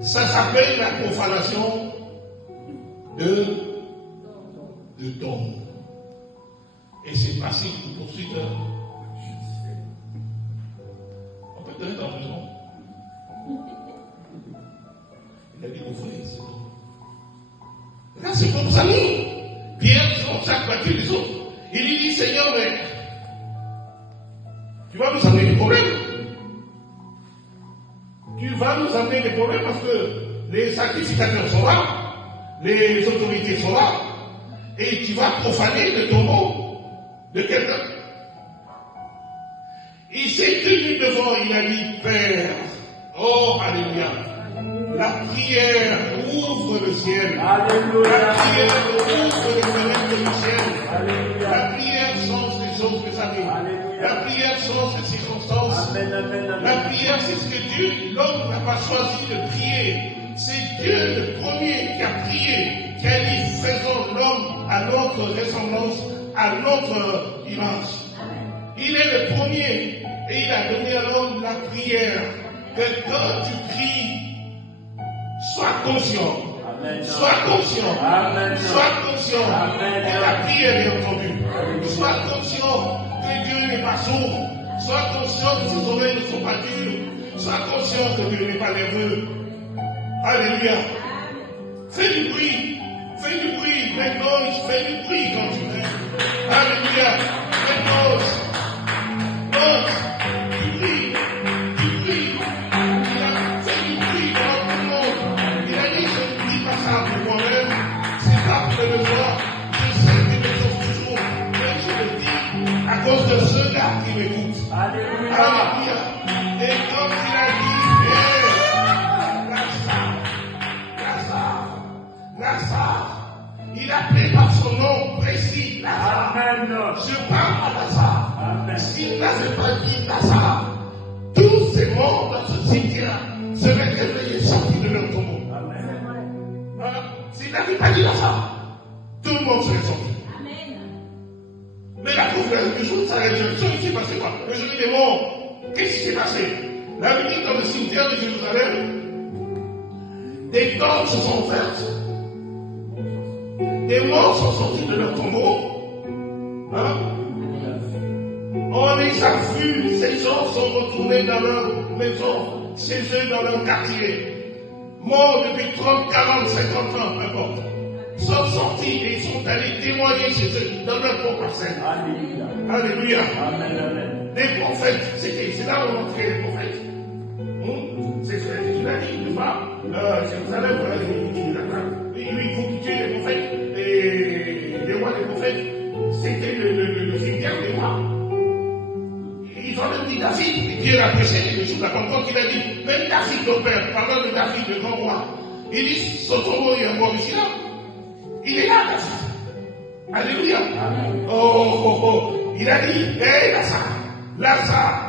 Ça s'appelle la profanation de tombe. Et c'est facile pour poursuite. On peut te mettre en prison. Il a dit mon frère, c'est bon. Là, c'est comme ça, nous. Pierre, on chaque partie des autres. Il lui dit, Seigneur, mais tu vas nous amener des problèmes. Tu vas nous amener des problèmes parce que les sacrificateurs sont là, les autorités sont là, et tu vas profaner le tombeau de quelqu'un. Il s'est tenu devant, il a dit, Père, oh, alléluia, la prière ouvre le ciel. Alléluia. La prière ouvre les fenêtres du ciel. Alléluia. La prière change les choses, mes amis. Alléluia. La prière change les circonstances. Amen, amen, amen. La prière, c'est ce que Dieu, l'homme n'a pas choisi de prier. C'est Dieu le premier qui a prié, qui a dit, faisons l'homme à notre ressemblance, à notre image. Il est le premier et il a donné à l'homme la prière. Que quand tu pries, sois conscient. Amen. Sois conscient. Amen. Sois conscient. Amen. Que la prière est entendue. Amen. Sois conscient que Dieu n'est pas sourd. Sois conscient que ses oreilles ne sont pas dures. Sois conscient que Dieu n'est pas nerveux. Alléluia. Fais du bruit. Fais du bruit. Make noise. Fais du bruit quand tu pries. Alléluia. Make noise. Noise. Tu pries. Tu pries. Fais du bruit dans tout le monde. Il a dit, je ne dis pas ça pour moi-même. C'est pas pour le voir. Je sais qu'il me sauve toujours. Mais je le dis à cause de ceux là qui m'écoutent. Alléluia. Alléluia. Et quand il a dit, Lazare, il appelait par son nom précis, Lazare. Amen. Je parle à Lazare. S'il n'avait pas dit Lazare, tous ces morts dans ce cimetière seraient réveillés, sortis de leur tombeau. S'il n'avait pas dit Lazare, tout le monde serait sorti. Amen. Mais la pauvre du jour, ça résurrection, il s'est passé quoi? Le jour des morts, qu'est-ce qui s'est passé? La visite dans le cimetière de Jérusalem, des torches se sont ouvertes. Des morts sont sortis de leur tombeau. Hein? On les a vus. Ces gens sont retournés dans leur maison, chez eux, dans leur quartier. Morts depuis 30, 40, 50 ans, peu importe. Ils sont sortis et ils sont allés témoigner chez eux, dans leur propre parcelle. Alléluia. Alléluia. Amen, amen. Les prophètes, c'est là où on a créé les prophètes. C'est ce que Jésus a dit, n'est-ce pas? Jérusalem, voilà, il faut quitter les prophètes. Et les rois des prophètes, c'était le cimetière des rois. Ils ont même dit David, et Dieu l'a précédé le jour de la Pentecôte, il a dit, même David, ton père, parlant de David, le grand roi, il dit, son tombeau est encore ici là. Il est là, David. Alléluia. Amen. Oh. Il a dit, hé, Lazare,